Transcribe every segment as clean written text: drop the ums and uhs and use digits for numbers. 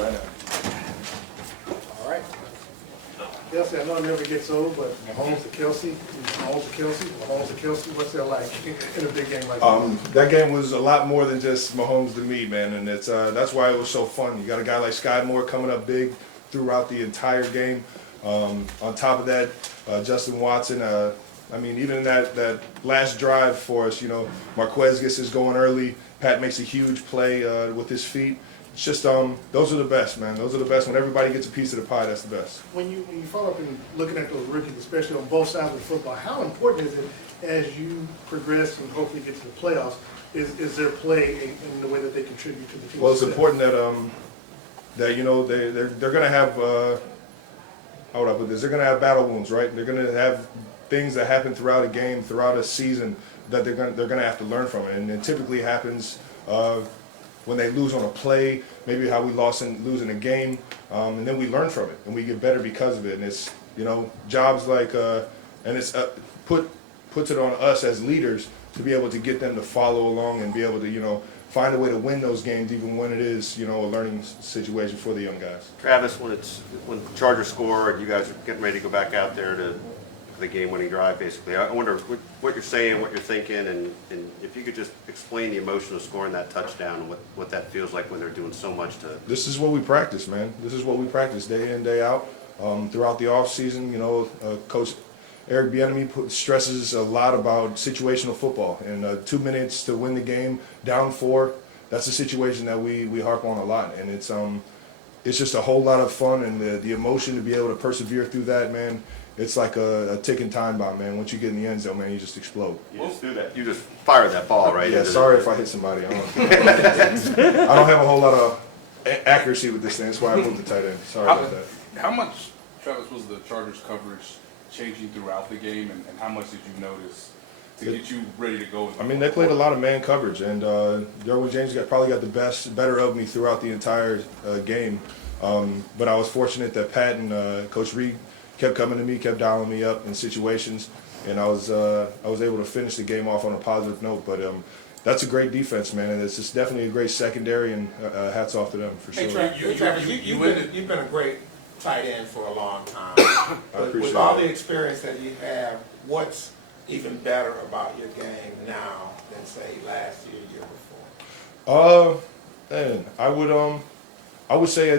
right now. All right. Kelce, I know it never gets old, but Mahomes to Kelce, what's that like in a big game like that? That game was a lot more than just Mahomes to me, man, and that's why it was so fun. You got a guy like Sky Moore coming up big throughout the entire game. On top of that, Justin Watson. I mean, even in that last drive for us, you know, Marquez gets us going early. Pat makes a huge play with his feet. It's just those are the best, man. Those are the best. When everybody gets a piece of the pie, that's the best. When you follow up and looking at those rookies, especially on both sides of football, how important is it as you progress and hopefully get to the playoffs? Is their play in the way that they contribute to the team? Well, it's important that you know they're going to have how would I put this? They're going to have battle wounds, right? They're going to have things that happen throughout a game, throughout a season that they're going to have to learn from it, and it typically happens when they lose on a play, maybe how we lose in a game, and then we learn from it and we get better because of it. And it's, you know, jobs like and it's puts it on us as leaders to be able to get them to follow along and be able to, you know, find a way to win those games even when it is, you know, a learning situation for the young guys. Travis, when the Chargers score and you guys are getting ready to go back out there to the game-winning drive, basically, I wonder what you're saying, what you're thinking, and if you could just explain the emotion of scoring that touchdown and what that feels like when they're doing so much to. This is what we practice, man. This is what we practice day in, day out. Throughout the off season, you know, Coach Eric Bieniemy stresses a lot about situational football, and 2 minutes to win the game, down 4. That's a situation that we harp on a lot, and it's just a whole lot of fun, and the emotion to be able to persevere through that, man. It's like a ticking time bomb, man. Once you get in the end zone, man, you just explode. You just do that. You just fired that ball, right? Yeah, sorry if I hit somebody. I don't have a whole lot of accuracy with this thing. That's why I moved the tight end. Sorry about that. How much, Travis, was the Chargers coverage changing throughout the game, and how much did you notice to get you ready to go? I mean, they played a lot of man coverage, and Derwin James probably got the better of me throughout the entire game. But I was fortunate that Pat and Coach Reed kept coming to me, kept dialing me up in situations, and I was able to finish the game off on a positive note. But that's a great defense, man, and it's just definitely a great secondary, and hats off to them for sure. Hey, Travis, you've been a great tight end for a long time. I But appreciate with all it. the experience that you have, what's even better about your game now than say last year before? Man, I would say I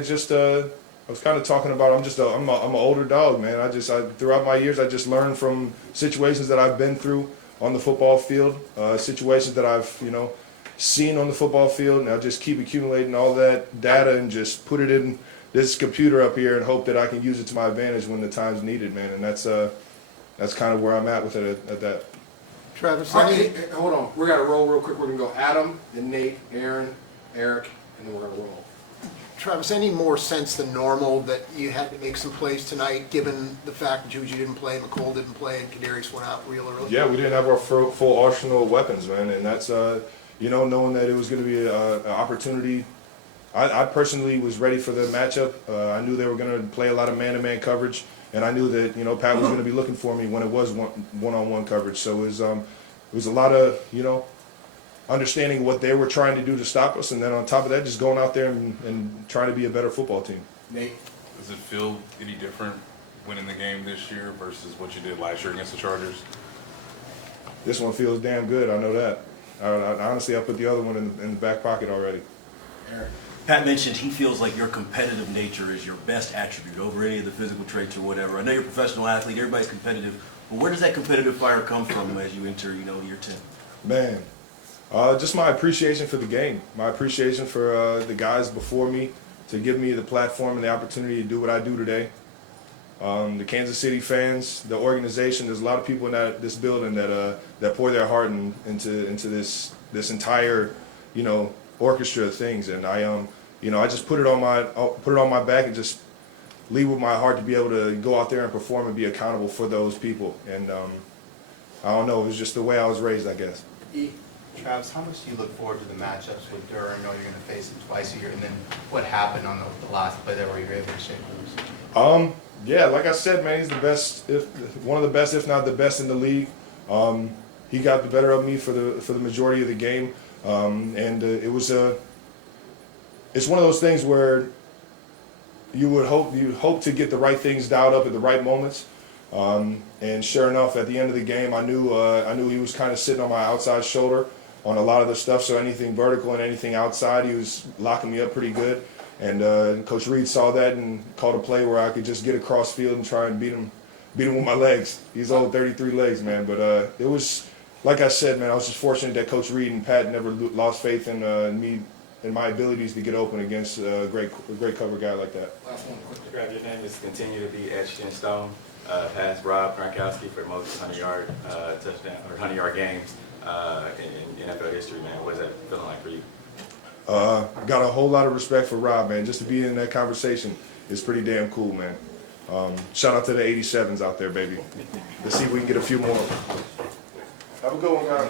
was kind of talking about I'm an older dog, man. Throughout my years I just learned from situations that I've been through on the football field, situations that I've, you know, seen on the football field, and I just keep accumulating all that data and just put it in this computer up here and hope that I can use it to my advantage when the time's needed, man. And that's kind of where I'm at with it at that. Travis, hey, hold on. We're gonna roll real quick. We're gonna go Adam, then Nate, Aaron, Eric, and then we're gonna roll. Travis, any more sense than normal that you had to make some plays tonight, given the fact that Juju didn't play, McColl didn't play, and Kadarius went out real early? Yeah, we didn't have our full arsenal of weapons, man, and that's you know, knowing that it was going to be an opportunity. I personally was ready for the matchup. I knew they were going to play a lot of man-to-man coverage, and I knew that, you know, Pat was going to be looking for me when it was one-on-one coverage. So it was a lot of, you know, understanding what they were trying to do to stop us, and then on top of that, just going out there and trying to be a better football team. Nate, Does it feel any different winning the game this year versus what you did last year against the Chargers? This one feels damn good, I know that. Honestly, I put the other one in the back pocket already. Eric. Pat mentioned he feels like your competitive nature is your best attribute over any of the physical traits or whatever. I know you're a professional athlete, everybody's competitive, but where does that competitive fire come from as you enter, you know, year 10? Man, just my appreciation for the game, my appreciation for the guys before me to give me the platform and the opportunity to do what I do today. The Kansas City fans, the organization, there's a lot of people in this building that pour their heart into this entire, you know, orchestra of things, and you know, I just put it on my back and just lead with my heart to be able to go out there and perform and be accountable for those people. And I don't know, it was just the way I was raised, I guess. Travis, how much do you look forward to the matchups with Durr? I know you're going to face him twice a year, and then what happened on the last play there where you were able to shake loose? Yeah, like I said, man, he's one of the best, if not the best in the league. He got the better of me for the majority of the game, and it's one of those things where you hope to get the right things dialed up at the right moments. And sure enough, at the end of the game, I knew he was kind of sitting on my outside shoulder on a lot of the stuff. So anything vertical and anything outside, he was locking me up pretty good. And Coach Reed saw that and called a play where I could just get across field and try and beat him with my legs. He's old 33 legs, man. But it was, like I said, man, I was just fortunate that Coach Reed and Pat never lost faith in me and my abilities to get open against a great cover guy like that. Last one, quickly. Grab your name is continue to be etched in stone. Past Rob Gronkowski for the most 100-yard touchdown or 100-yard games in NFL history, man. What is that feeling like for you? Got a whole lot of respect for Rob, man. Just to be in that conversation is pretty damn cool, man. Shout out to the 87s out there, baby. Let's see if we can get a few more. Have a good one, guys.